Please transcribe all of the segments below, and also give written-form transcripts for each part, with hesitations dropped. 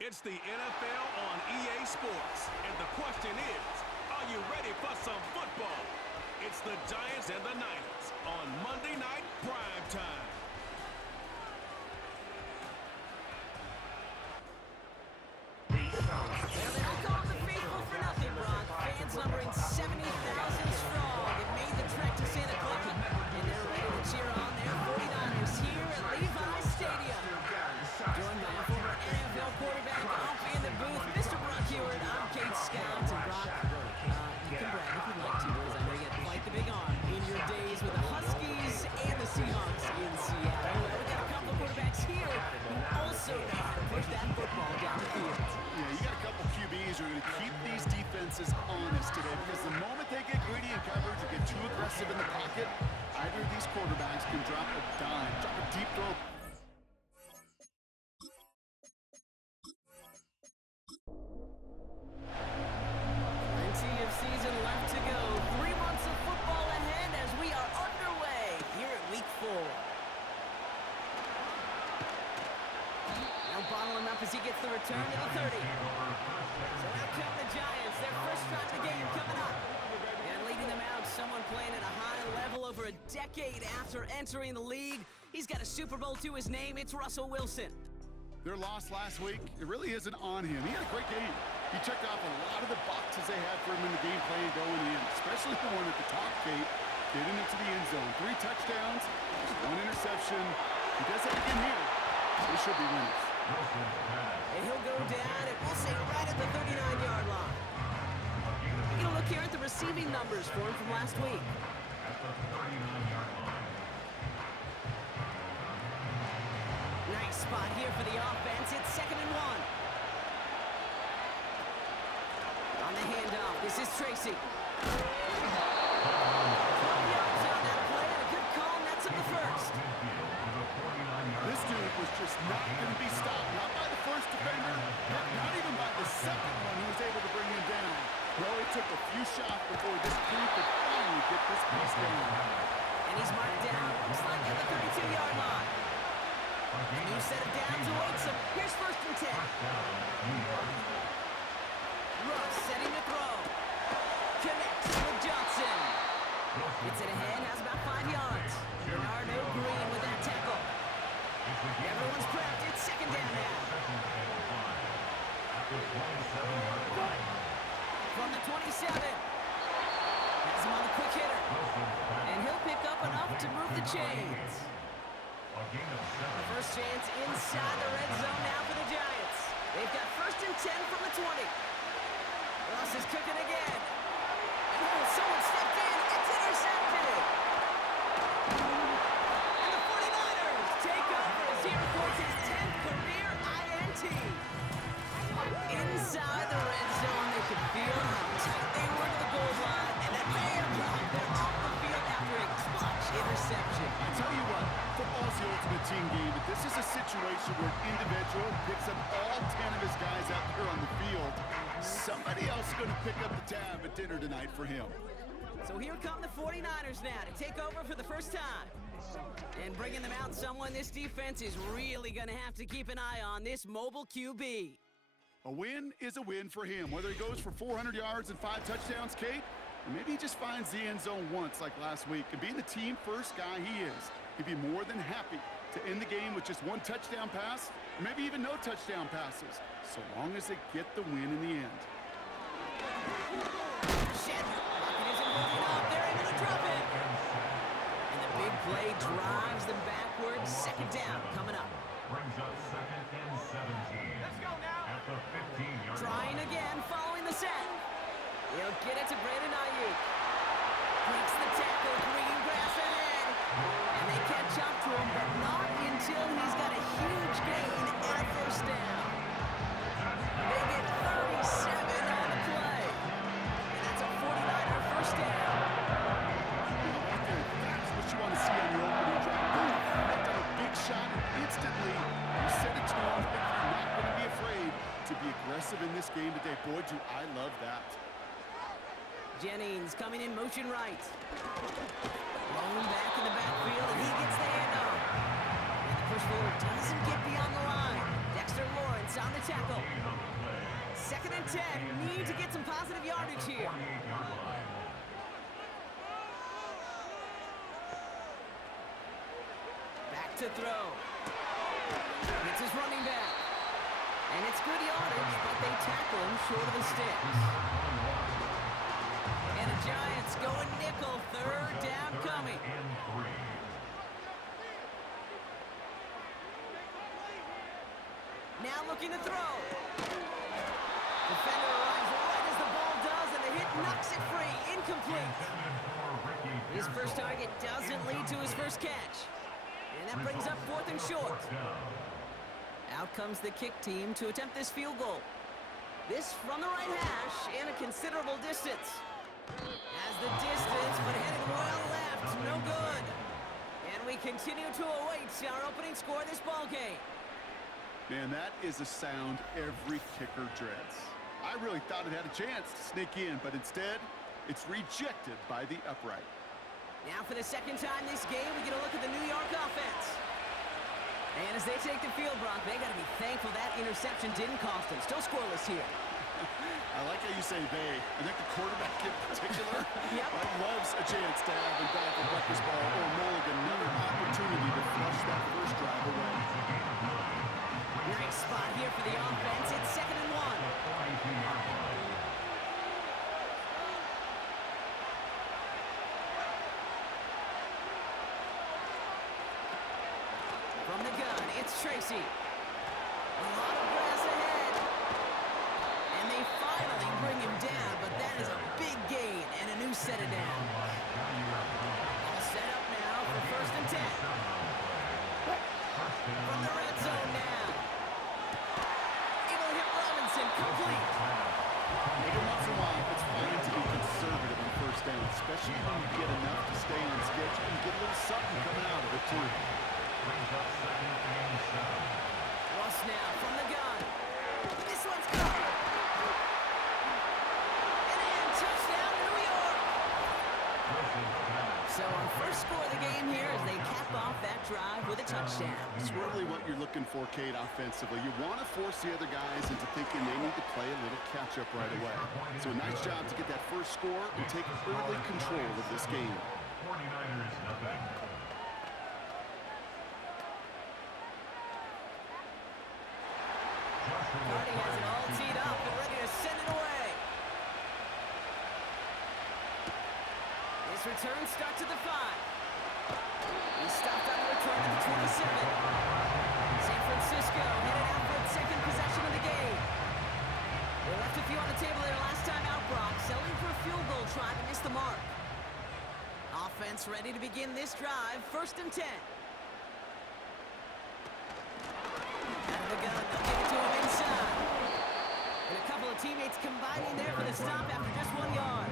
It's the NFL on EA Sports, and the question is, are you ready for some football? It's the Giants and the Niners on Monday Night Prime Time. Well, they don't call them the faithful for nothing, Brock. Fans numbering 70,000 strong have made the trek to Santa Clara, and they're ready to cheer on their 49ers here at Levi's Stadium. Joined by a former NFL quarterback up in the booth, Mr. Brock Ewart. I'm Kate Scout. And Brock, you can brag if you'd like to, as I know you got quite the big arm in your days with the Huskies and the Seahawks in Seattle. Well, we got a couple of quarterbacks here who also know how to push that football down the field. Yeah, you got a couple QBs who are going to keep these defenses honest today, because the moment they get greedy in coverage or get too aggressive in the pocket, either of these quarterbacks can drop a dime, drop a deep throw. Plenty of season left to go. 3 months of football ahead as we are underway here at Week 4. Now bottle him up as he gets the return to the 30. So out come the Giants. Their first shot in the game coming up. And leading them out, someone playing at a high level over a decade after entering the league. He's got a Super Bowl to his name. It's Russell Wilson. Their loss last week, it really isn't on him. He had a great game. He checked off a lot of the boxes they had for him in the game plan going in, especially the one at the top gate, getting into the end zone. 3 touchdowns, 1 interception. He does that again here. They should be winners. And he'll go down, and we'll say right at the 39-yard line. Taking a look here at the receiving numbers for him from last week. Nice spot here for the offense. It's 2nd and 1. On the handoff, this is Tracy. 12 yards on that play, and a good call nets up the first. This dude was just not going to be stopped, not by the first defender, not even by the second one who was able to bring him down. Bro, it took a few shots before this dude could finally get this piece down. And he's marked down, looks like at the 32-yard line. A new set of downs awaits him. Here's 1st and 10. Russ setting the throw. Connects with Johnson. Gets it ahead, has about 5 yards. Bernardo Green with that tackle. Everyone's prepped. It's 2nd down now. From the 27. Has him on the quick hitter. And he'll pick up enough to move the chains. The first chance inside the red zone now for the Giants. They've got 1st and 10 from the 20. Ross is cooking again. And someone stepped in. It's intercepted. And the 49ers take over as he records his 10th career INT. Inside the red zone, they could feel how tight they were to the goal line. And then they're off the field after a clutch interception. I tell you what, football's the ultimate team game, but this is a situation where an individual picks up all 10 of his guys out there on the field. Somebody else is going to pick up the tab at dinner tonight for him. So here come the 49ers now to take over for the first time. And bringing them out someone this defense is really going to have to keep an eye on, this mobile QB. A win is a win for him, whether he goes for 400 yards and 5 touchdowns, Kate, or maybe he just finds the end zone once like last week. And being the team first guy he is, he'd be more than happy to end the game with just 1 touchdown pass, or maybe even no touchdown passes, so long as they get the win in the end. Pocket isn't moving up. They're able to drop it. And the big play drives them backwards. 2nd down coming up. Brings up 2nd and 17. Let's go now. At the 15-yard line. Trying again, following the set. He'll get it to Brandon Ayuk. Breaks the tackle, green grass ahead. And they catch up to him, but not until he's got a huge gain and a 1st down. They get 37 on the play. And that's a 49er 1st down. That's what you want to see on the opening drive. That's a big shot, and instantly you set a tone that you're not going to be afraid to be aggressive in this game today. Boy, do I love that. Jennings coming in motion right. Thrown back in the backfield, and he gets the handoff. And the push forward doesn't get beyond the line. Dexter Lawrence on the tackle. 2nd and 10. Need to get some positive yardage here. Back to throw. It's his running back. And it's good yardage, but they tackle him short of the sticks. And the Giants going nickel. 3rd down coming. Now looking to throw. Defender arrives right as the ball does, and the hit knocks it free. Incomplete. His first target doesn't lead to his first catch. And that brings up 4th and short. Out comes the kick team to attempt this field goal. This from the right hash and a considerable distance. Has the distance, but headed well left. No good. And we continue to await our opening score of this ball game. Man, that is a sound every kicker dreads. I really thought it had a chance to sneak in, but instead, it's rejected by the upright. Now for the 2nd time this game, we get a look at the New York offense. And as they take the field, Brock, they got to be thankful that interception didn't cost them. Still scoreless here. I like how you say they. I think the quarterback in particular loves a chance to have in back a breakfast ball or mulligan. Another opportunity to flush that first drive away. Great spot here for the offense. It's 2nd and 1. From the gun, it's Tracy. A lot of grass ahead. And they finally bring him down, but that is a big gain and a new set of downs. All set up now for 1st and 10. From the red zone now. Able to hit Robinson, complete. Every once in a while, it's fine to be conservative on 1st down, especially when you get enough to stay on schedule and get a little something coming out of it, too. Russ now from the gun. This one's good. And in, touchdown, New York. So our first score of the game here as they cap off that drive with a touchdown. It's really what you're looking for, Kate, offensively. You want to force the other guys into thinking they need to play a little catch-up right away. So a nice job to get that first score and take early control of this game. 49ers nothing. Cardi has it all teed up and ready to send it away. His return starts at the 5. He stopped on the return at the 27. San Francisco headed out for its 2nd possession of the game. They left a few on the table their last time out, Brock, selling for a field goal try to miss the mark. Offense ready to begin this drive, 1st and 10. Out of the gun, they'll give it to him inside. And a couple of teammates combining there for the stop after just 1 yard.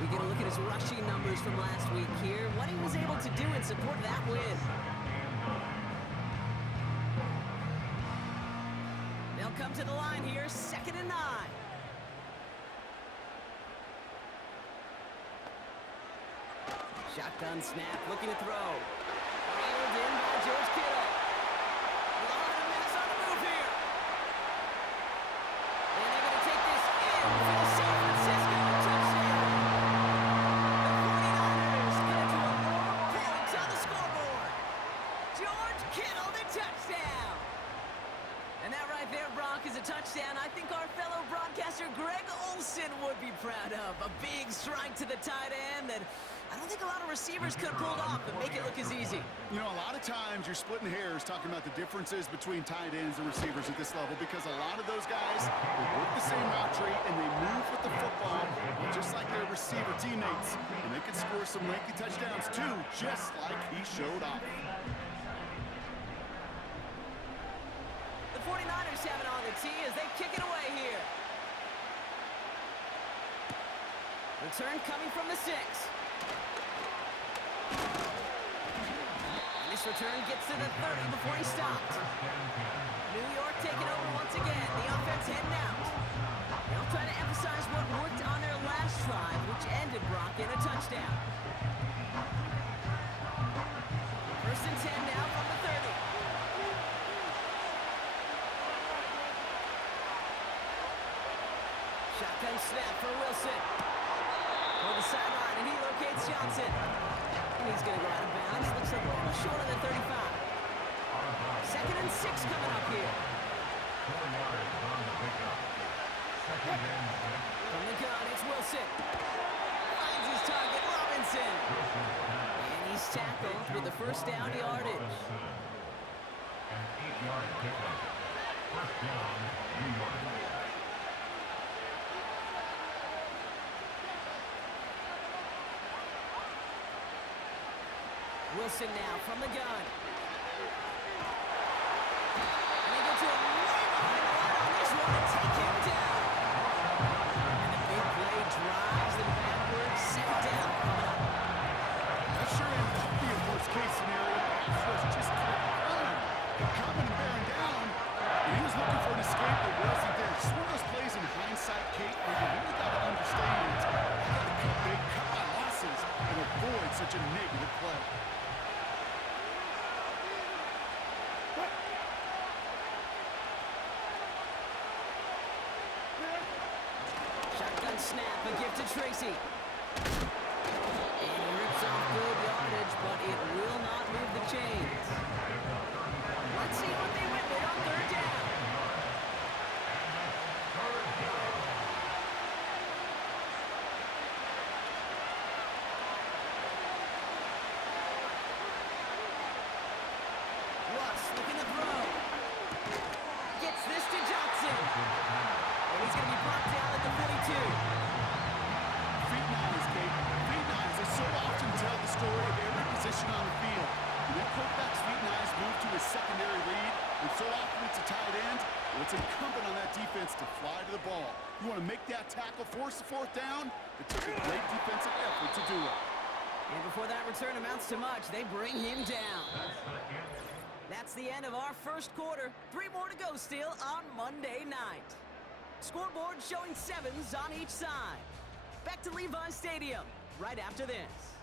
We get a look at his rushing numbers from last week here, what he was able to do in support of that win. They'll come to the line here, 2nd and 9. Shotgun snap, looking to throw. Reeled in by George Kittle. Lord, a minutes on the move here. And they're going to take this in for the San Francisco touchdown. The 49ers get it to a 4 points on the scoreboard. George Kittle, the touchdown. And that right there, Brock, is a touchdown I think our fellow broadcaster Greg Olsen would be proud of. A big strike to the tight end that I don't think a lot of receivers could have pulled off and make it look as easy. You know, a lot of times you're splitting hairs talking about the differences between tight ends and receivers at this level because a lot of those guys, they work the same route tree and they move with the football just like their receiver teammates. And they can score some lengthy touchdowns too, just like he showed off. The 49ers have it on the tee as they kick it away here. Return coming from the 6. And this return gets to the 30 before he stopped. New York taking over once again. The offense heading out. They'll try to emphasize what worked on their last drive, which ended Brock in a touchdown. 1st and 10 now from the 30. Shotgun snap for Wilson. On the sideline, and he locates Johnson. And he's going to go out of bounds. Looks like a little short of the 35. 2nd and 6 coming up here. 4 yards on the pickup. 2nd and 6. From the gun, it's Wilson. Finds his target, Robinson. And he's tackled with the first down yardage. An 8-yard pickup. First down, New York. Wilson now from the gun. And they go to him way behind the line on this one and take him down. And the big play drives them backwards. 2nd down coming up. That sure ain't gonna be a worst-case scenario. Pass rush just kept running. They're coming and bearing down. And he was looking for an escape that wasn't there. Just one of those plays in hindsight, Kate, where you really got to understand you got to cut big, cut my losses, and avoid such a negative play. Shotgun snap, a gift to Tracy. And he rips off good yardage, but it will not move the chains. Let's see what they win with on 3rd down. Russ looking to throw. Gets this to Johnson. And he's going to be brought down at the 42. Feet nines, Kate. Feet nines, they so often tell the story of every position on the field. And that quarterback's feet nines move to his secondary read, and so often it's a tight end, well, it's incumbent on that defense to fly to the ball. You want to make that tackle, force the 4th down? It took a great defensive effort to do it. And before that return amounts to much, they bring him down. That's the end of our first quarter. 3 more to go still on Monday night. Scoreboard showing 7s on each side. Back to Levi Stadium right after this.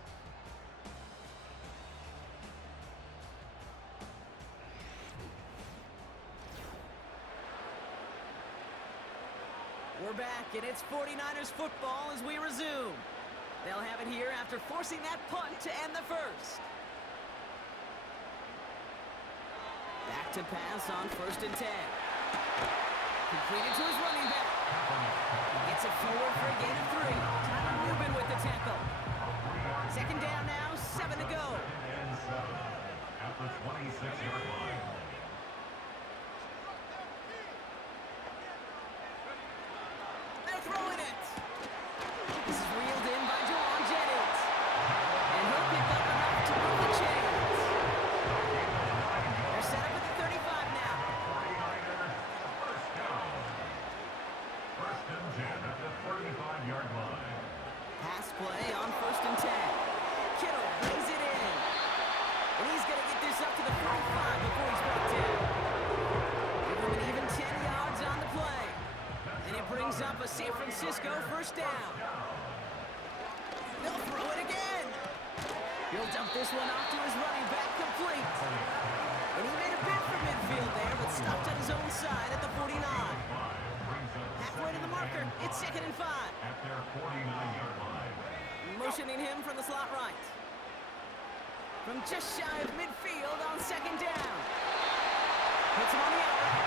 We're back, and it's 49ers football as we resume. They'll have it here after forcing that punt to end the first. Back to pass on 1st and 10. Completed to his running back. He gets it forward for a gain of 3. Tyler Rubin with the tackle. 2nd down now, 7 to go. And 7 at the 26-yard line. They're throwing it. This is reeled in by Jawan Jennings. And he'll pick up enough to move the chains. They're set up at the 35 now. 49ers, first down. 1st and 10 at the 35-yard line. Pass play on 1st and 10. Kittle brings it in. And he's going to get this up to the 45 before he's brought down. Give him an even 10 yards on the play. And it brings up a San Francisco 1st down. They'll throw it again. He'll dump this one off to his running back, complete. And he made a bid for midfield there, but stopped on his own side at the 49. Halfway to the marker, it's 2nd and 5. At their 49-yard line. Motioning him from the slot right. From just shy of midfield on 2nd down. Hits him on the outright.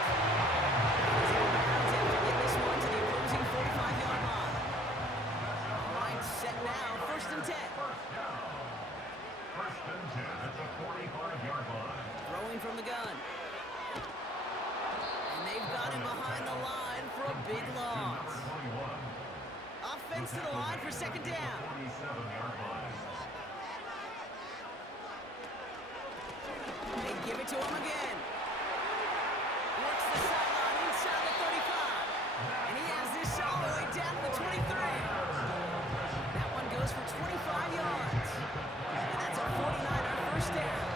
He's out of bounds after getting this one to the opposing 45-yard line. All right, set now, 1st and 10. First down. 1st and 10 at the 45-yard line. Throwing from the gun. And they've got him behind the line for a big loss. Number 21. Offense to the line for 2nd down. 47-yard line. They give it to him again. Works the sideline inside the 35. And he has this all the way down to the 23. That one goes for 25 yards. And that's a 49er 1st down.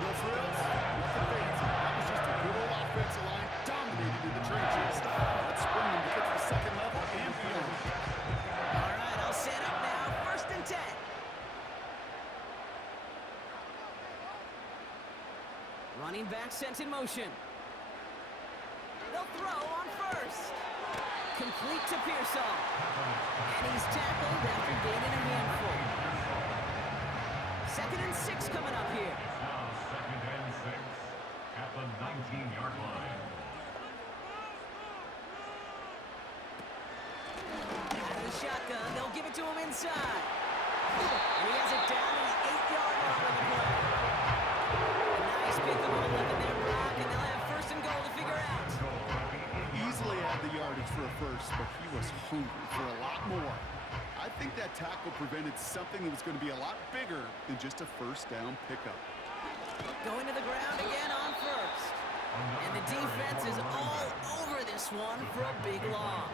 No frills, nothing fancy. That was just a good old offensive line dominated in the trenches. Let's spring them to get to the 2nd level and beyond. All right, I'll set up now. 1st and 10. Running back sent in motion. They'll throw on 1st. Complete to Pearsall. And he's tackled after gaining a handful. 2nd and 6 coming up here. Now 2nd and 6 at the 19-yard line. Out of the shotgun, they'll give it to him inside. And he has it down to the 8-yard line of the play. A nice pickup on 11 there, Brock, and they'll have 1st and goal to figure out. Easily had the yardage for a first, but he was hungry for a lot more. I think that tackle prevented something that was going to be a lot bigger than just a first down pickup. Going to the ground again on 1st. And the defense is all over this one for a big loss.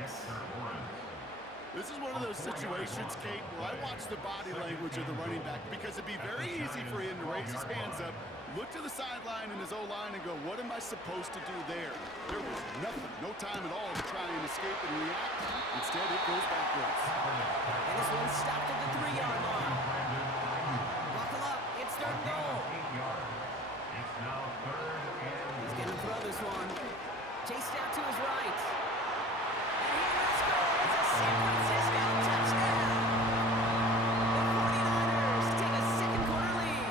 This is one of those situations, Kate, where I watch the body language of the running back because it'd be very easy for him to raise his hands up, look to the sideline in his O-line and go, what am I supposed to do there? There was nothing, no time at all to try and escape and react. Instead, it goes backwards. And this one stopped at the 3-yard line. Buckle up, it's 3rd and goal. It's now 3rd and He's going to throw this one. Chased out to his right. And he will score. It's a San Francisco touchdown. The 49ers take a 2nd-quarter lead.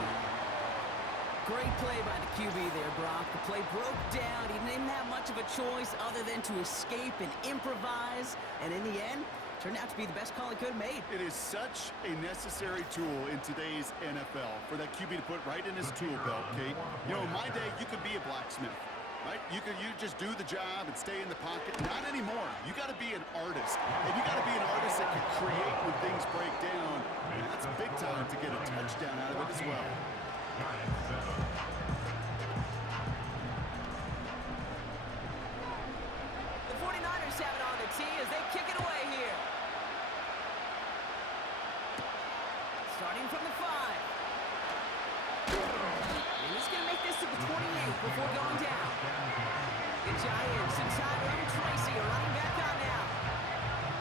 Great play by the QB there, Brock. The play broke down. He didn't have much of a choice other than to escape and improvise. And in the end, turned out to be the best call he could have made. It is such a necessary tool in today's NFL for that QB to put right in his tool belt, Kate. You know, in my day, you could be a blacksmith, right? You just do the job and stay in the pocket. Not anymore. You got to be an artist. And you got to be an artist that can create when things break down. And that's big time to get a touchdown out of it as well. The 49ers have it on the tee as they kick it away here. Starting from the 5. And he's going to make this to the 28 before going down. The Giants and Tyrone Tracy are running back on now.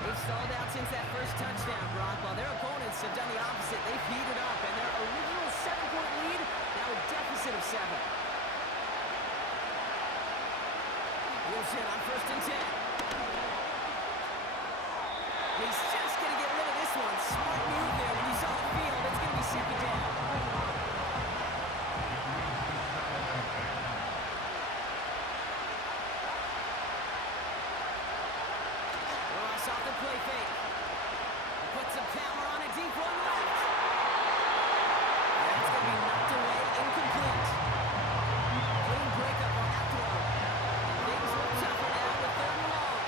They've stalled out since that first touchdown, Brock, while their opponents have done the opposite. They've heated up, and their original 7-point lead, now a deficit of 7. Wilson on 1st and 10. He's just going to get rid of this one. Smart move there when you saw the field. It's going to be 2nd down. Ross off the play fake. Puts some power on a deep one left. That's going to be knocked away, incomplete. Clean breakup on that throw. Things look tougher now with 3rd and long.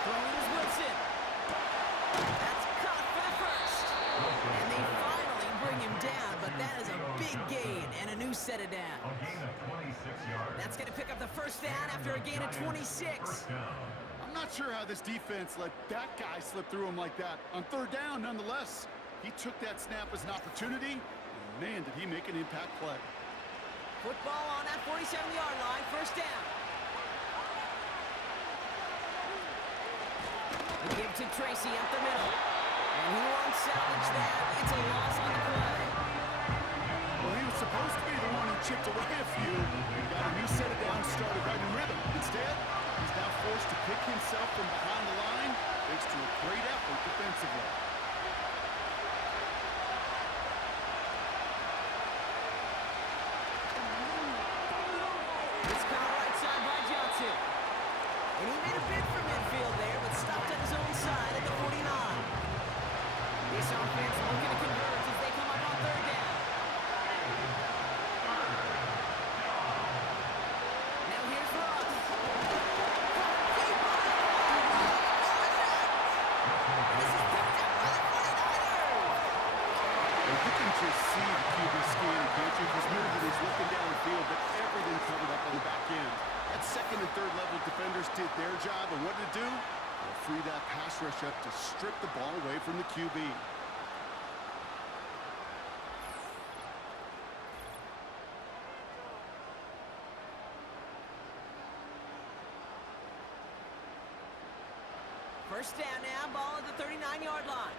Throwing is Wilson. That's caught for the 1st. And they finally bring him down, but that is a big gain and a new set of downs. a gain of 26 yards. That's going to pick up the 1st down after a gain of 26. I'm not sure how this defense let that guy slip through him like that. On 3rd down, nonetheless, he took that snap as an opportunity. And man, did he make an impact play. Football on that 47-yard line, 1st down. A give to Tracy up the middle. And he won't salvage that. It's a loss on the play. Well, he was supposed to be the one who chipped away a few. He got a new set of downs started right in rhythm. Instead, he's now forced to pick himself from behind the line thanks to a great effort defensively. It's caught right side by Johnson. And he made a bid for midfield there, but stopped at his own side at the 49. This offense looking to convert as they come up on 3rd down. Now here's Ross. This is picked up by the 49ers. And you can just see the QB scan, can't you? He's moving, he's looking down the field, but everything covered up on the back end. That 2nd and 3rd level defenders did their job, and what did it do? They'll free that pass rush up to strip the ball away from the QB. First down now, ball at the 39-yard line.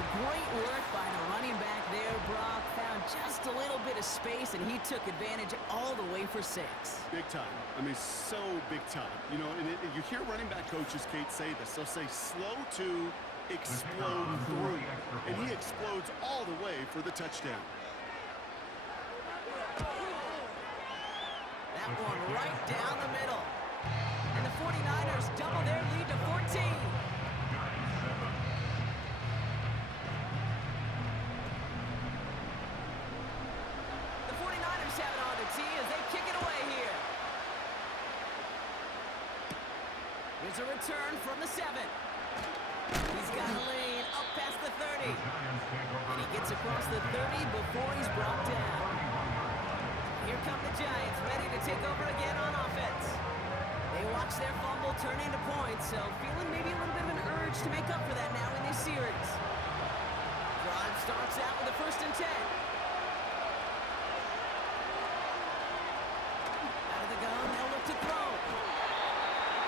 Well, great work by the running back there, Brock. Found just a little bit of space, and he took advantage all the way for 6. Big time. I mean, so big time. You know, and you hear running back coaches, Kate, say this. They'll say slow to explode through. And he explodes all the way for the touchdown. That one right down the middle. And the 49ers double their lead to 14. The 49ers have it on the tee as they kick it away here. Here's a return from the 7. He's got a lane up past the 30. And he gets across the 30 before he's brought down. Here come the Giants, ready to take over again on offense. They watch their fumble turn into points, so feeling maybe a little bit of an urge to make up for that now in this series. Drive starts out with a 1st and 10. Out of the gun, they'll look to throw.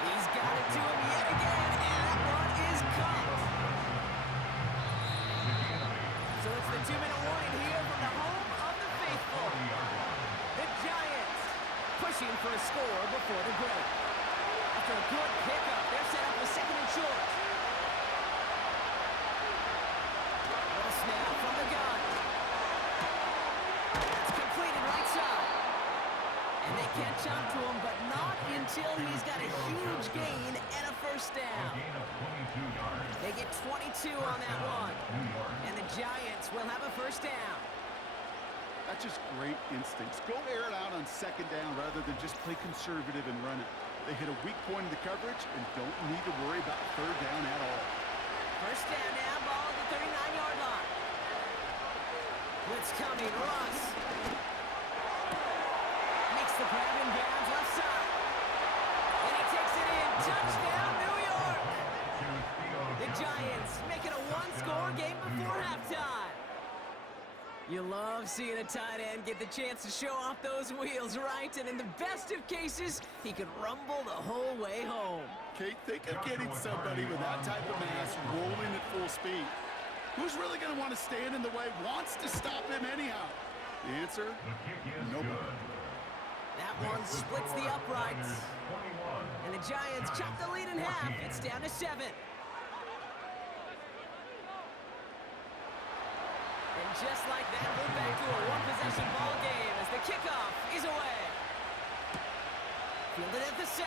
He's got it to him yet again, and that one is caught. So it's the 2-minute warning here from the home of the faithful. The Giants pushing for a score before the break. After a good pickup, they're set up with 2nd and short. What a snap from the gun. It's completed right side. And they catch up to him, but not until he's got a huge gain and a 1st down. They get 22 on that one. And the Giants will have a 1st down. That's just great instincts. Go air it out on 2nd down rather than just play conservative and run it. They hit a weak point in the coverage and don't need to worry about 3rd down at all. 1st down now, ball at the 39-yard line. Blitz coming, Russ. Makes the grab in bounds left side. And he takes it in. Touchdown, New York. The Giants make it a 1-score game before halftime. You love seeing a tight end get the chance to show off those wheels, right? And in the best of cases, he could rumble the whole way home. Kate, think of getting somebody with that type of mass rolling at full speed. Who's really going to want to stand in the way, wants to stop him anyhow? The answer? Nobody. That one splits the uprights. And the Giants chop the lead in half. It's down to 7. And just like that, we're back to a 1-possession ball game as the kickoff is away. Fielded at the 7.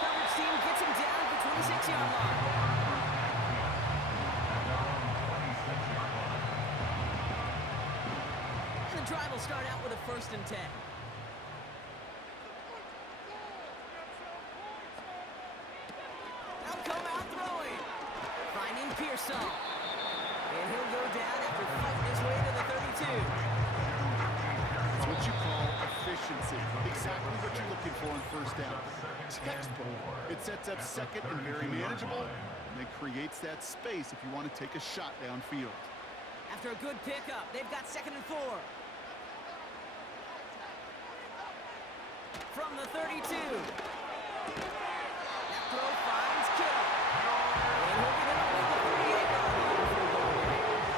Coverage team gets him down at the 26-yard line. And the drive will start out with a 1st and 10. They'll come out throwing. Finding Pearsall. And he'll go down after fighting his way to the 32. It's what you call efficiency. Exactly what you're looking for on 1st down. Textbook. It sets up 2nd and very manageable, and it creates that space if you want to take a shot downfield. After a good pickup, they've got 2nd and 4. From the 32. That throw finds Kittle. And he'll get it up at the 38-yard line before going away.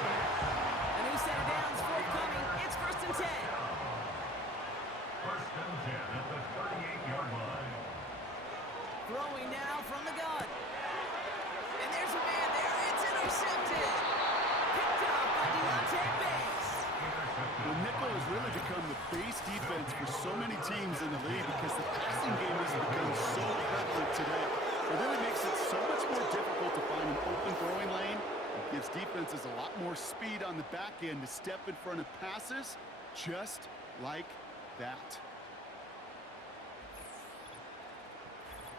A new set of downs forthcoming. It's 1st and 10. 1st and 10 at the 38-yard line. Throwing now from the gun. And there's a man there. It's intercepted. Picked up by Deontay Banks. The nickel has really become the base defense for so many teams in the league because the passing game has become so prevalent today. It really makes it so much more difficult to find an open throwing lane. It gives defenses a lot more speed on the back end to step in front of passes just like that.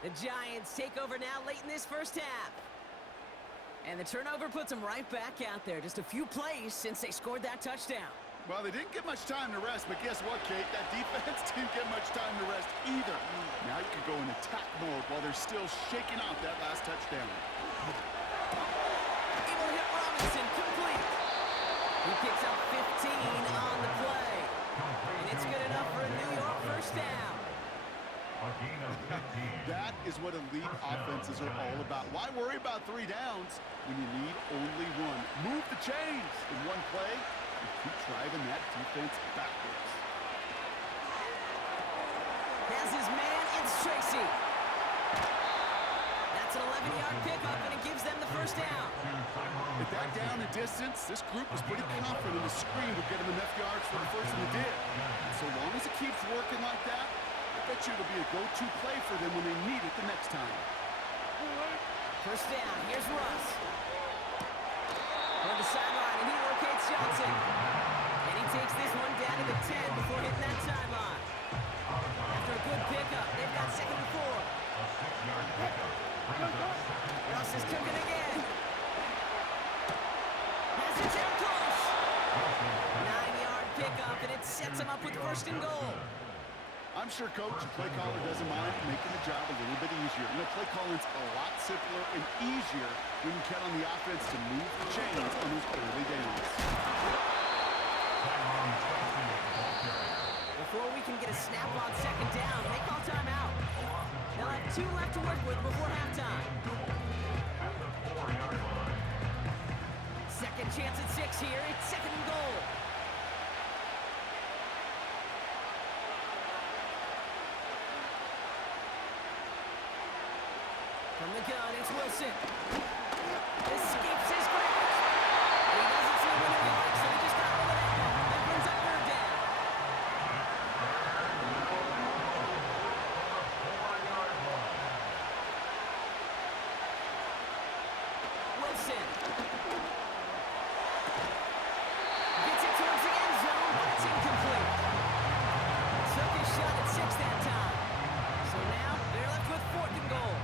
The Giants take over now late in this 1st half. And the turnover puts them right back out there. Just a few plays since they scored that touchdown. Well, they didn't get much time to rest, but guess what, Kate? That defense didn't get much time to rest either. Now you can go in attack mode while they're still shaking off that last touchdown. Able to hit Robinson, complete. He picks up 15 on the play. And it's good enough for a New York 1st down. A gain of 15. That is what elite offenses are all about. Why worry about 3 downs when you need only 1? Move the chains in one play and keep driving that defense backwards. Has his man, it's Tracy. That's an 11-yard pickup, and it gives them the first down. With that down and distance, this group was pretty confident the screen would get him enough yards for the first, and it did. And so long as it keeps working like that, I bet you it'll be a go-to play for them when they need it the next time. First down, here's Russ. On the sideline, and he locates Johnson. And he takes this one down to the 10 before hitting that sideline. After a good pickup, they've got 2nd and 4. Russ is cooking again. Has it down close. 9-yard pickup, and it sets him up with 1st and goal. I'm sure coach and play caller doesn't mind making the job a little bit easier. You know, play calling's a lot simpler and easier when you count on the offense to move the chains on those early downs. Before we can get a snap on 2nd down, they call timeout. They'll have 2 left to work with before halftime. Second chance at 6 here. It's 2nd and goal. From the gun, it's Wilson. Escapes his grasp. He doesn't see what he likes, so he just got rid of that one. That brings up 3rd down. Wilson. Gets it towards the end zone, but it's incomplete. Took his shot at 6 that time. So now they're left with 4th and goal.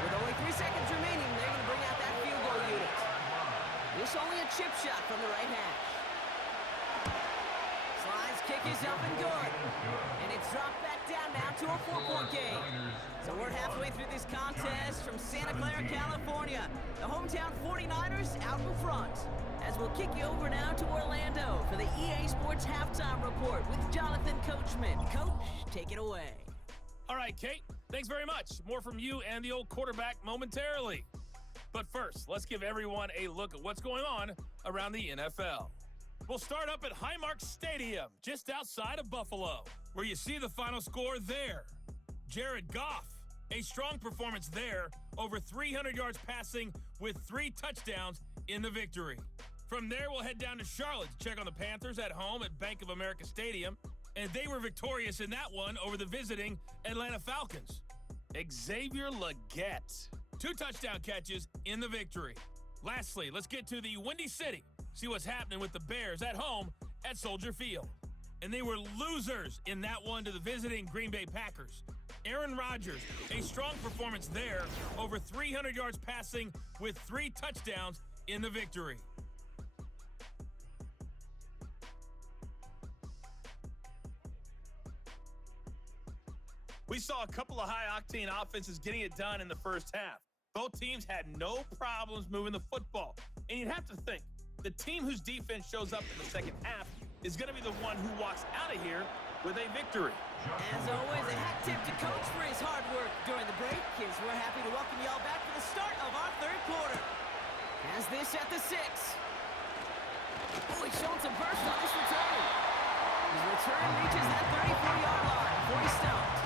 With only 3 seconds remaining, they're going to bring out that field goal unit. This only a chip shot from the right hash. Slide's kick is up and good. And it's dropped back down now to a 4-point game. So we're halfway through this contest from Santa Clara, California. The hometown 49ers out in front. As we'll kick you over now to Orlando for the EA Sports Halftime Report with Jonathan Coachman. Coach, take it away. All right, Kate, thanks very much. More from you and the old quarterback momentarily. But first, let's give everyone a look at what's going on around the NFL. We'll start up at Highmark Stadium, just outside of Buffalo, where you see the final score there. Jared Goff, a strong performance there, over 300 yards passing with 3 touchdowns in the victory. From there, we'll head down to Charlotte to check on the Panthers at home at Bank of America Stadium, and they were victorious in that one over the visiting Atlanta Falcons. Xavier Legette, 2 touchdown catches in the victory. Lastly, let's get to the Windy City, see what's happening with the Bears at home at Soldier Field. And they were losers in that one to the visiting Green Bay Packers. Aaron Rodgers, a strong performance there, over 300 yards passing with 3 touchdowns in the victory. We saw a couple of high-octane offenses getting it done in the first half. Both teams had no problems moving the football. And you'd have to think, the team whose defense shows up in the second half is going to be the one who walks out of here with a victory. As always, a hat tip to Coach for his hard work during the break, as we're happy to welcome y'all back for the start of our 3rd quarter. Has this at the 6. Oh, he's showing some burst on this return. His return reaches that 34-yard line before he's stopped.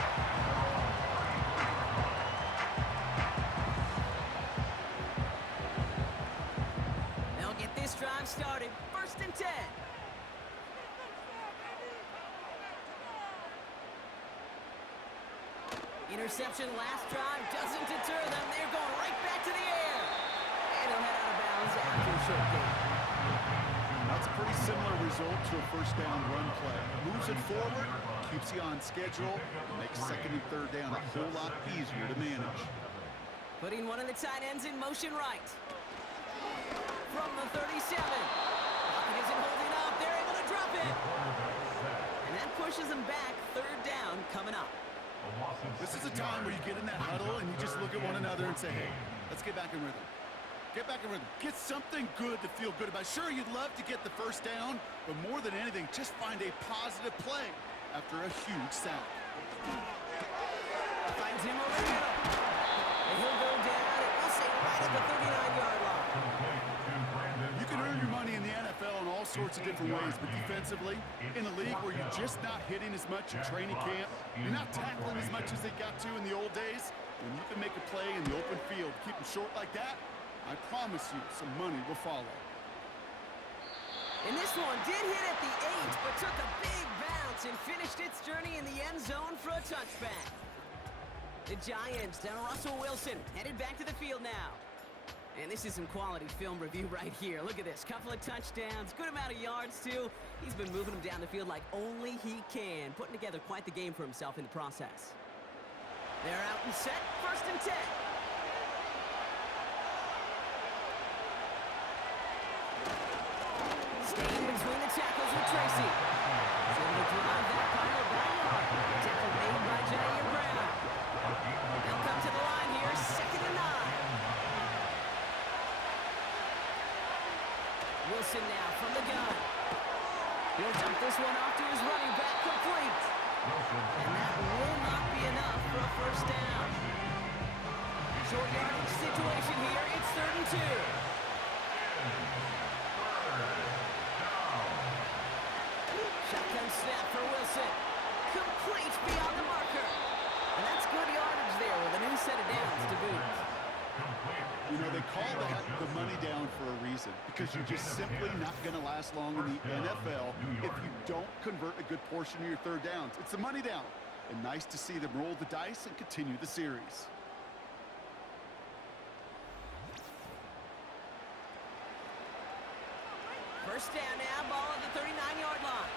They'll get this drive started. 1st and 10. Interception last drive doesn't deter them. They're going right back to the air. And they'll head out of bounds after a short gain. That's a pretty similar result to a 1st down run play. Moves it forward, keeps you on schedule, makes 2nd and 3rd down a whole lot easier to manage. Putting one of the tight ends in motion right. From the 37. Pocket isn't holding up. They're able to drop it. And that pushes them back. 3rd down coming up. This is a time where you get in that huddle and you just look at one another and say, hey, let's get back in rhythm. Get back in rhythm. Get something good to feel good about. Sure, you'd love to get the 1st down, but more than anything, just find a positive play after a huge sack. Finds him over the middle. And he'll go down, and we'll say right at the 39-yard line. You can earn your money in the NFL in all sorts of different ways, but defensively, in a league where you're just not hitting as much in training camp, you're not tackling as much as they got to in the old days, when you can make a play in the open field, keep them short like that, I promise you some money will follow. And this one did hit at the 8, but took a big bounce and finished its journey in the end zone for a touchback. The Giants down Russell Wilson, headed back to the field now. And this is some quality film review right here. Look at this, couple of touchdowns, good amount of yards too. He's been moving them down the field like only he can, putting together quite the game for himself in the process. They're out and set, 1st and 10. Staying between the tackles with Tracy. He's able to drive that pile back. Tackle made by Jair Brown. They'll come to the line here, 2nd and 9. Wilson now from the gun. He'll dump this one off to his running back, complete. And that will not be enough for a 1st down. Short yardage situation here, it's 3rd and 2. Shotgun snap for Wilson. Complete beyond the marker. And that's good yardage there with a new set of downs to boot. You know, they call that the money down for a reason, because you're just simply not going to last long in the NFL if you don't convert a good portion of your 3rd downs. It's the money down. And nice to see them roll the dice and continue the series. First down now, ball at the 39-yard line.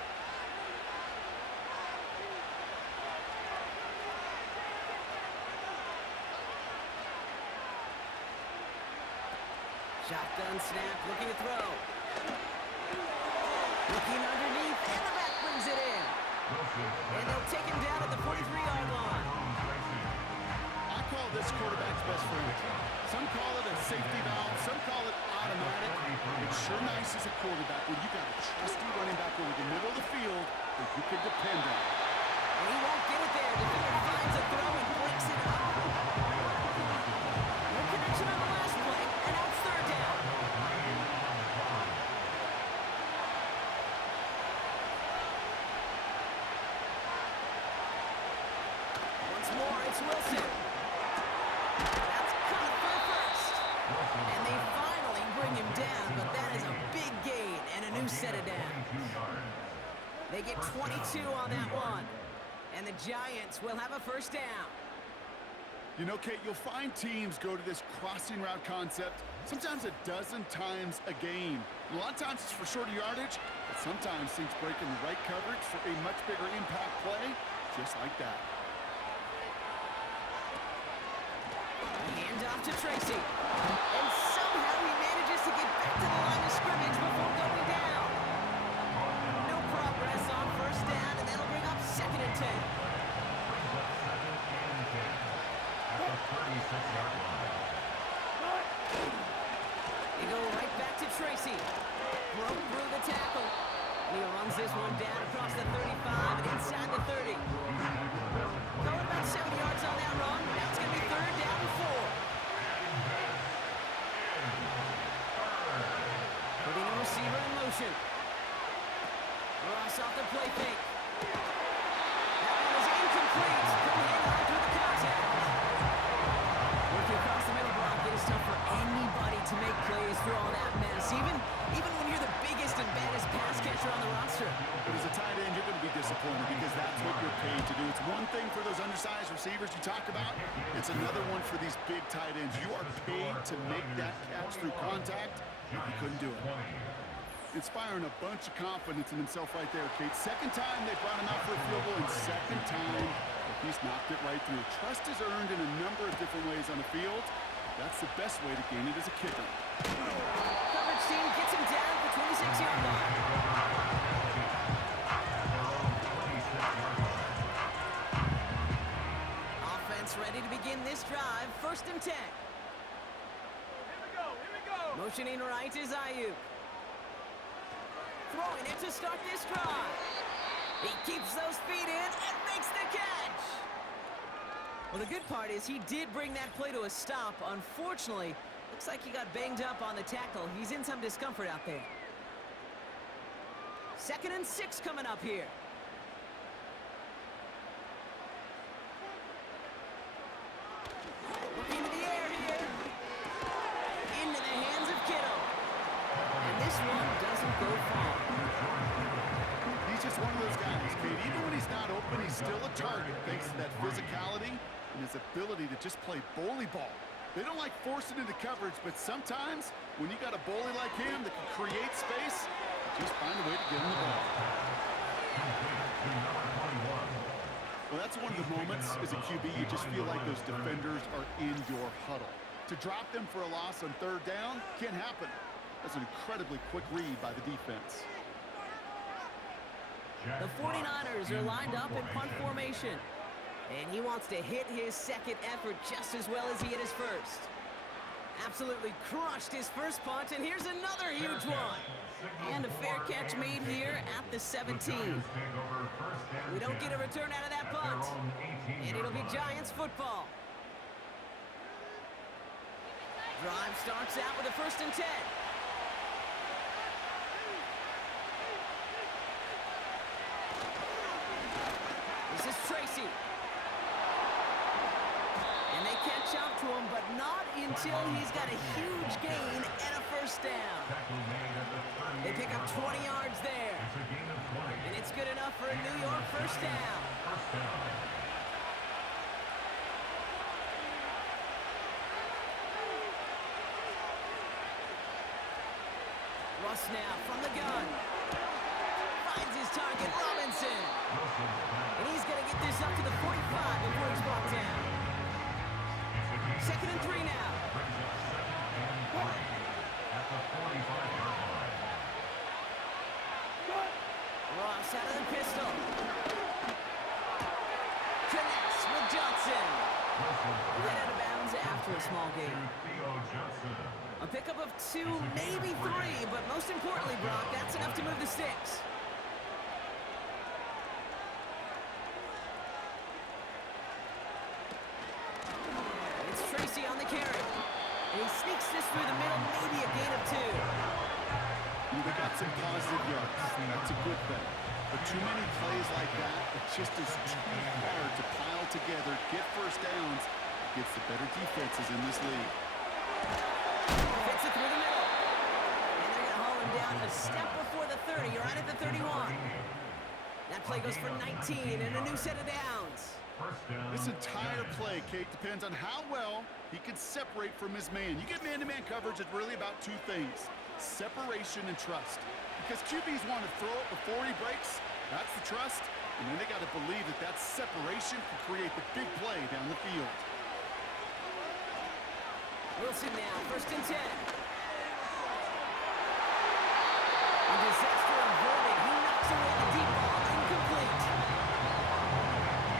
Shotgun snap, looking to throw. Looking underneath, and the back brings it in. And they'll take him down at the 43-yard line. I call this quarterback's best friend. Some call it a safety valve, some call it automatic. It's sure nice as a quarterback when you got a trusty running back over the middle of the field that you can depend on. And he won't get it there. The defender finds a throw and breaks it up. No connection on the last play, and now it's 3rd down. Once more, it's Wilson. That's caught for the 1st. And they finally bring him down, but that is a big gain and a new set of downs. They get 22 on that one. And the Giants will have a 1st down. You know, Kate, you'll find teams go to this crossing route concept sometimes a dozen times a game. And a lot of times it's for shorter yardage, but sometimes things break in the right coverage for a much bigger impact play, just like that. Hand off to Tracy. And somehow he manages to get back to the line of scrimmage before going down. No progress on 1st down, and that'll bring up 2nd and 10. They go right back to Tracy. Broke through the tackle. And he runs this one down across the 35 and inside the 30. Going about 7 yards on that run. Now it's going to be 3rd down and 4. Putting the receiver in motion. Ross off the play fake. That one is incomplete. Couldn't hang on through the contact. Working across the middle block, it is tough for anybody to make plays through all that mess. Even when you're the biggest and baddest pass catcher on the roster. But as a tight end, you're going to be disappointed because that's what you're paid to do. It's one thing for those undersized receivers you talk about. It's another one for these big tight ends. You are paid to make that catch through contact. You couldn't do it. Inspiring a bunch of confidence in himself right there, Kate. 2nd time they brought him out for a field goal, and 2nd time he's knocked it right through. Trust is earned in a number of different ways on the field. That's the best way to gain it as a kicker. Coverage team gets him down at the 26-yard line. Offense ready to begin this drive. 1st and 10. Here we go. Motioning right is Ayuk. Throwing it to start this drive. He keeps those feet in and makes the catch. Well, the good part is he did bring that play to a stop. Unfortunately, looks like he got banged up on the tackle. He's in some discomfort out there. 2nd and 6 coming up here. Looking into the air here. Into the hands of Kittle. And this one doesn't go far. He's just one of those guys, Kate. Even when he's not open, he's still a target thanks to that physicality and his ability to just play bully ball. They don't like forcing into coverage, but sometimes when you got a bully like him that can create space, just find a way to get him the ball. Well, that's one of the moments as a QB you just feel like those defenders are in your huddle. To drop them for a loss on 3rd down can't happen. That's an incredibly quick read by the defense. The 49ers are lined up in punt formation. And he wants to hit his 2nd effort just as well as he hit his 1st. Absolutely crushed his 1st punt, and here's another huge one. And a fair catch made here at the 17. We don't get a return out of that punt. And it'll be Giants football. Drive starts out with a 1st and 10. This is Tracy. And they catch up to him, but not until he's got a huge gain and a 1st down. They pick up 20 yards there. And it's good enough for a New York 1st down. Russ now from the gun. Finds his target, Robinson. And he's going to get this up to the 45 before he's brought down. 2nd and 3 now. Ross out of the pistol. Connects with Johnson. Right out of bounds after a small gain. A pickup of 2, maybe 3, but most importantly, Brock, that's enough to move the sticks. It's Tracy on the carry. And he sneaks this through the middle, maybe a gain of 2. They got some positive yards. That's a good thing. But too many plays like that, it just is too hard to pile together, get 1st downs against the better defenses in this league. Fits it through the middle. And they're going to haul him down a step before the 30, right at the 31. That play goes for 19 and a new set of downs. This entire play, Kate, depends on how well he can separate from his man. You get man-to-man coverage, it's really about 2 things. Separation and trust. Because QBs want to throw it before he breaks. That's the trust. And then they got to believe that that separation can create the big play down the field. Wilson now, 1st and 10. A disaster averted. He knocks away the deep ball, incomplete.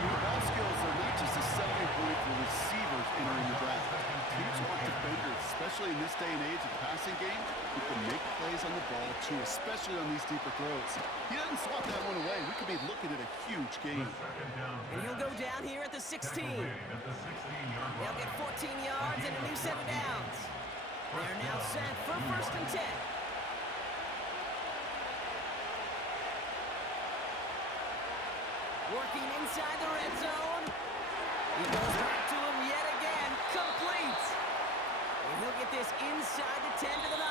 The ball skills are not just a selling point for receivers entering the draft. Teams want defenders, especially in this day and age of the passing game, who can make plays on the ball too, especially on these deeper throws. He doesn't swat that one away. We could be looking at a huge game. And he'll go down here at the 16. They'll get 14 yards and a new set of downs. They're now set for 1st and 10. Working inside the red zone. He goes back to him yet again. Complete. And he'll get this inside the 10 to the 9.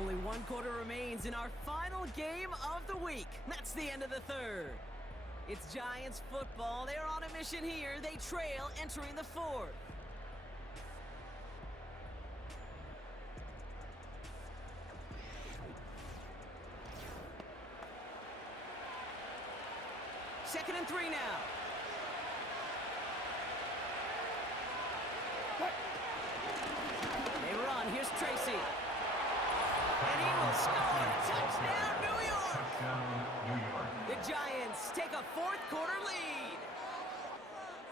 Only 1 quarter remains in our final game of the week. That's the end of the 3rd. It's Giants football. They're on a mission here. They trail entering the 4th. Second and 3 now. They run. Here's Tracy. And he will score. Touchdown, New York. The Giants take a 4th quarter lead.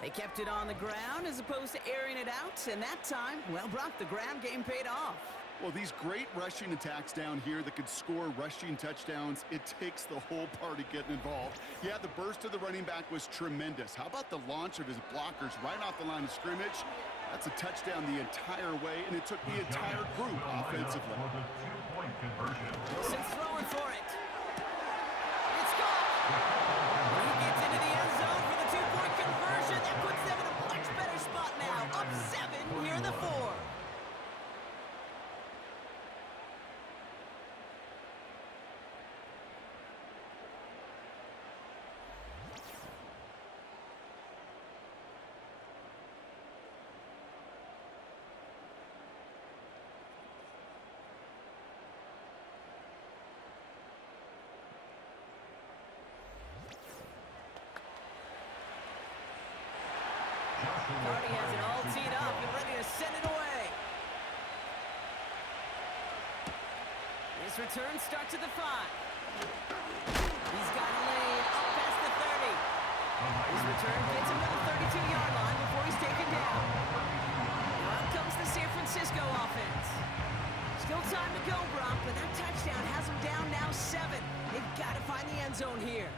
They kept it on the ground as opposed to airing it out. And that time, well, Brock, the ground game paid off. Well, these great rushing attacks down here that could score rushing touchdowns, it takes the whole party getting involved. Yeah, the burst of the running back was tremendous. How about the launch of his blockers right off the line of scrimmage? That's a touchdown the entire way, and it took the entire group offensively. Wilson's throwing for it. It's gone. He gets into the end zone for the two-point conversion. That puts them in a much better spot now. Up 7 here in the 4. Cardi has it all teed up and ready to send it away. His return starts at the 5. He's got a lane up past the 30. His return gets him to the 32-yard line before he's taken down. Now out comes the San Francisco offense. Still time to go, Brock, but that touchdown has him down now 7. They've got to find the end zone here.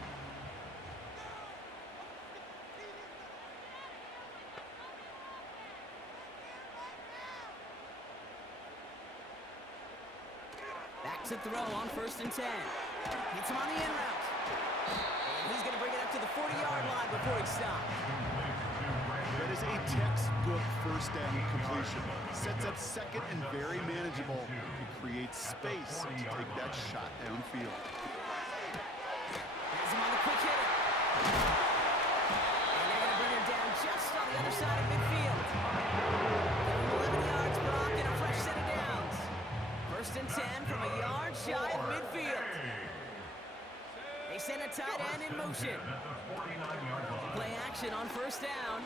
To throw on 1st and 10. Hits him on the in route. And he's going to bring it up to the 40-yard line before he stops. That is a textbook first down completion. Sets up second and very manageable. It creates space to take that shot downfield. Has him on the quick hitter. And they're going to bring him down just on the other side of midfield. Give him 11 yards, Brock, and a fresh set of downs. 1st and 10 from a yard shy of midfield. They send a tight end in motion. Play action on 1st down.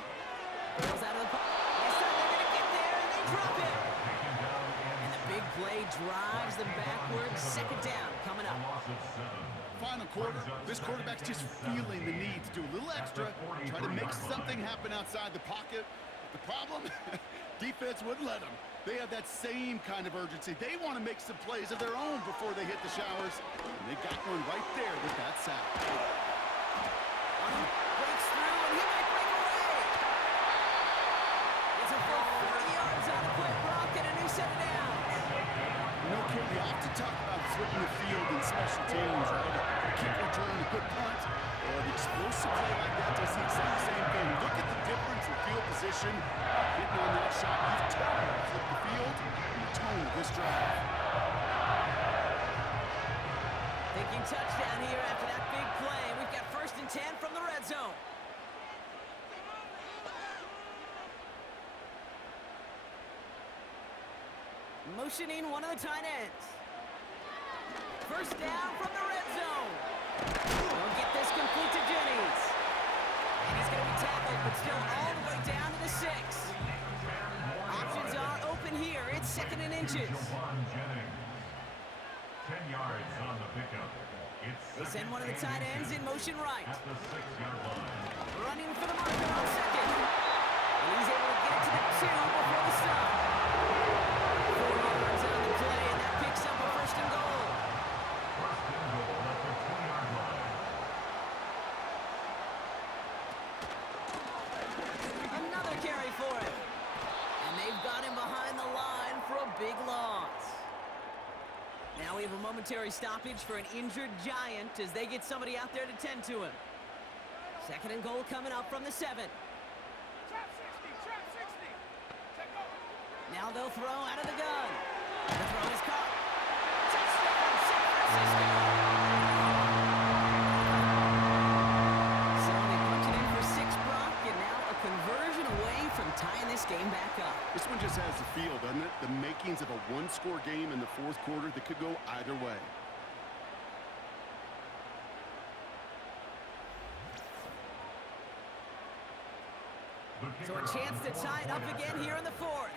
Rolls out of the pocket. This time they're going to get there, and they drop it. And the big play drives them backwards. 2nd down coming up. Final quarter, this quarterback's just feeling the need to do a little extra, try to make something happen outside the pocket. The problem? Defense wouldn't let them. They have that same kind of urgency. They want to make some plays of their own before they hit the showers. And they got one right there with that sack. Breaks through, and he might break away. It's a full 40 yards on the play, Brock, and a new set of downs. You know, Kim, we often talk about flipping the field in special teams, right? A kick return, a good punt, or an explosive play like that does the exact same thing. Look at the difference in field position. Hitting on that shot, you've totally flipped the field and the tone of this drive. Thinking touchdown here after that big play. We've got 1st and 10 from the red zone. Motioning one of the tight ends. 1st down from the red zone. They'll get this complete to Jennings. And he's going to be tackled, but still all the way down to the 6. Options are open here. It's 2nd and inches. 10 yards on the pickup. They send one of the tight ends in motion right. At the 6-yard line. Running for the marker on 2nd. And he's able to get it to the 2 before the stop. 4 yards on the play, and that picks up a 1st and goal. 1st and goal at the 2-yard line. Another carry for him. And they've got him behind the line for a big loss. Now we have a momentary stoppage for an injured Giant as they get somebody out there to tend to him. 2nd and goal coming up from the 7. Now they'll throw out of the gun. The throw is caught. Touchdown, San Francisco! So they punch it in for 6, Brock, and now a conversion away from tying this game back up. This one just has the feel, doesn't it? The makings of a one-score game in the 4th quarter that could go either way. So a chance to tie it up again here in the 4th.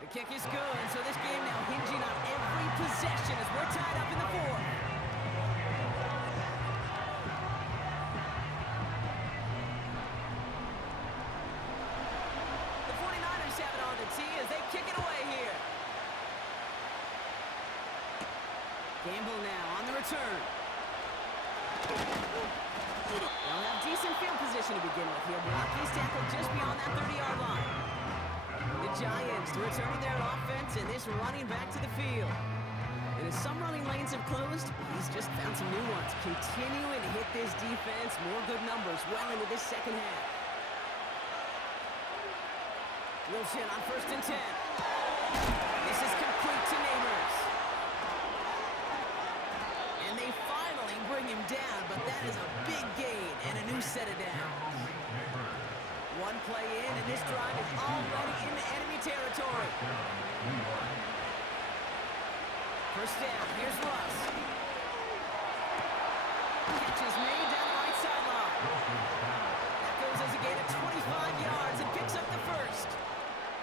The kick is good, so this game now hinging on every possession as we're tied up in the 4th. possession to begin with here. Brock, he's tackled just beyond that 30-yard line. The Giants returning their offense and this running back to the field. And as some running lanes have closed, he's just found some new ones. Continuing to hit this defense. More good numbers well into this second half. Wilson on 1st and 10. This is complete to Neighbors. And they finally bring him down, but that is a big gain and a new set of downs. One play in, and this drive is already into enemy territory. First down, here's Russ. Catch is made down the right sideline. That goes as a gain of 25 yards and picks up the first.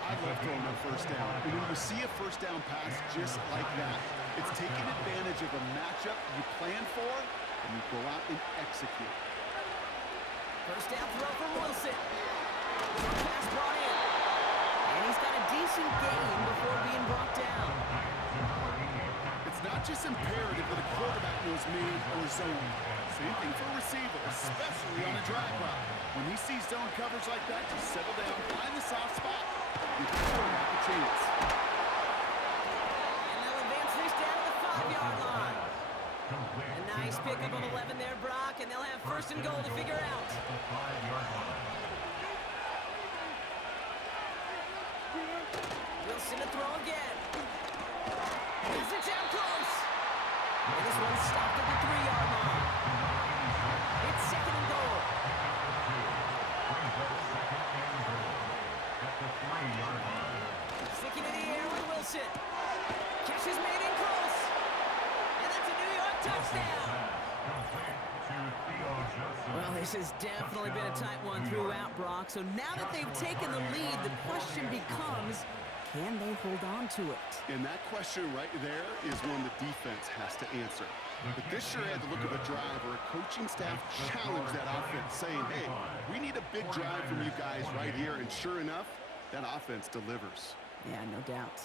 I love throwing on first down. And when you see a first down pass just like that, it's taking advantage of a matchup you plan for, and you go out and execute. First down throw from Wilson. Pass brought in. And he's got a decent gain before being brought down. It's not just imperative that a quarterback knows man or zone. Same thing for a receiver, especially on a drag route. When he sees zone coverage like that, just settle down, find the soft spot. Give the quarterback a chance. And they'll advance this down to the 5-yard line. A nice pickup of 11 there, Brock, and they'll have 1st and goal to figure out. Wilson to throw again. Is it down close? And this one's stopped at the 3-yard line. It's 2nd and goal. Sticking in the air with Wilson. Catch is made in close. And that's a New York touchdown. Well, this has definitely been a tight one throughout, Brock. So now that they've taken the lead, the question becomes, can they hold on to it? And that question right there is one the defense has to answer. But this sure had the look of a drive where a coaching staff challenged that offense, saying, hey, we need a big drive from you guys right here. And sure enough, that offense delivers. Yeah, no doubt.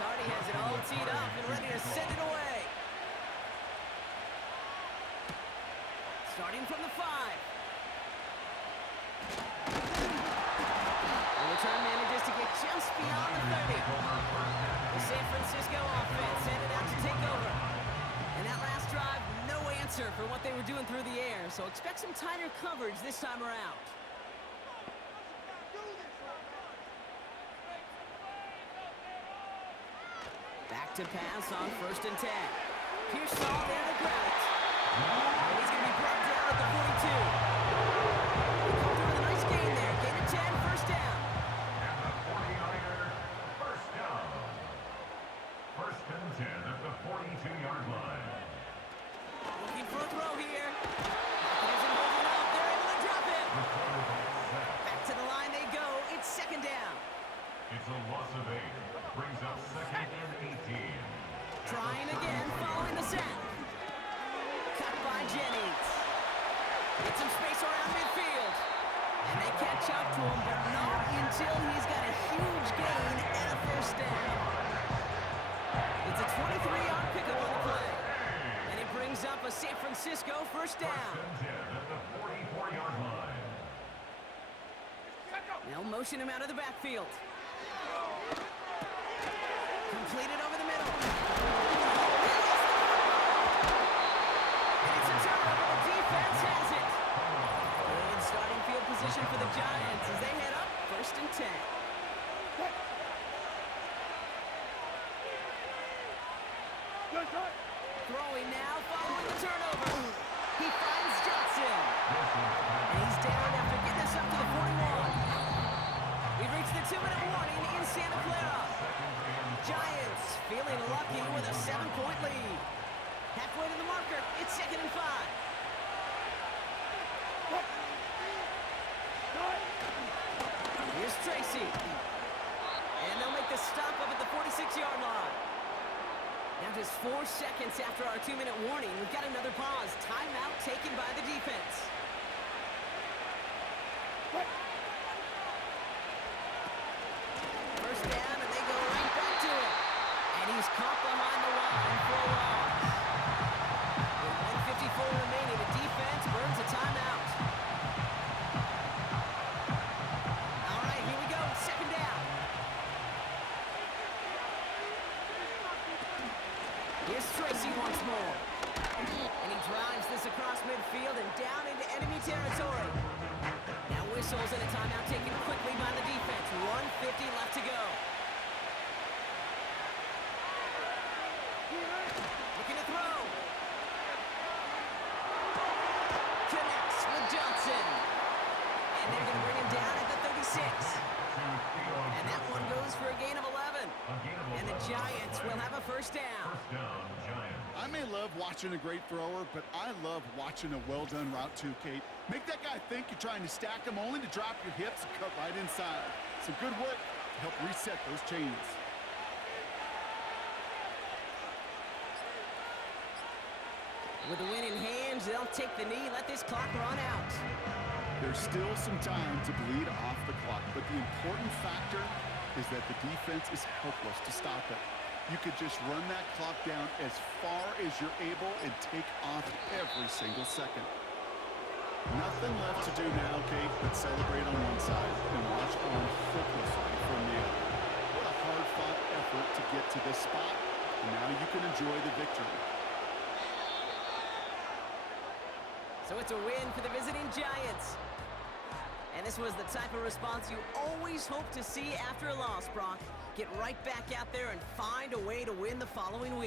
Cardi has it all teed up and ready to send it away. Starting from the 5. The return manages to get just beyond the 30. The San Francisco offense headed out to take over. And that last drive, no answer for what they were doing through the air. So expect some tighter coverage this time around. Back to pass on 1st and 10. Pearsall there to grab it. And he's going to be brought down at the 42. Through with a nice gain there. Gain of 10, 1st down. And the 49ers, first down. 1st and 10 at the 42-yard line. Looking for a throw here. It isn't holding up. They're able to drop it. Back to the line they go. It's 2nd down. It's a loss of 8. Brings up 2nd and 18. Trying again, following the set. Cut by Jennings. Get some space around midfield. And they catch up to him, but not until he's got a huge gain and a 1st down. It's a 23-yard pickup on the play. And it brings up a San Francisco 1st down. 1st and 10 at the 44-yard line. They'll motion him out of the backfield. Completed over the middle. And it's a turnover. The defense has it. Good starting field position for the Giants as they head up 1st and 10. Throwing now, following the turnover. He finds Johnson. And he's down after getting us up to the 41. We've reached the 2-minute warning in Santa Clara. Giants feeling lucky with a 7-point lead. Halfway to the marker, it's 2nd and 5. Here's Tracy. And they'll make the stop up at the 46-yard line. Now just 4 seconds after our 2-minute warning, we've got another pause. Timeout taken by the defense. First down, and they go right back to it. And he's caught behind the line for a loss. With 1:54 remaining, the defense burns a timeout. territory. Now whistles and a timeout taken quickly by the defense. 1:50 left to go. Looking to throw. Connects with Johnson. And they're going to bring him down at the 36. And that one goes for a gain of 11. And the Giants will have a first down. I may love watching a great thrower, but I love watching a well-done route too, Kate. Make that guy think you're trying to stack him only to drop your hips and cut right inside. Some good work to help reset those chains. With the win in hands, they'll take the knee, let this clock run out. There's still some time to bleed off the clock, but the important factor is that the defense is helpless to stop it. You could just run that clock down as far as you're able and take off every single second. Nothing left to do now, Kate, but celebrate on one side and watch on hopelessly from the other. What a hard-fought effort to get to this spot, and now you can enjoy the victory. So it's a win for the visiting Giants. And this was the type of response you always hope to see after a loss, Brock. Get right back out there and find a way to win the following week.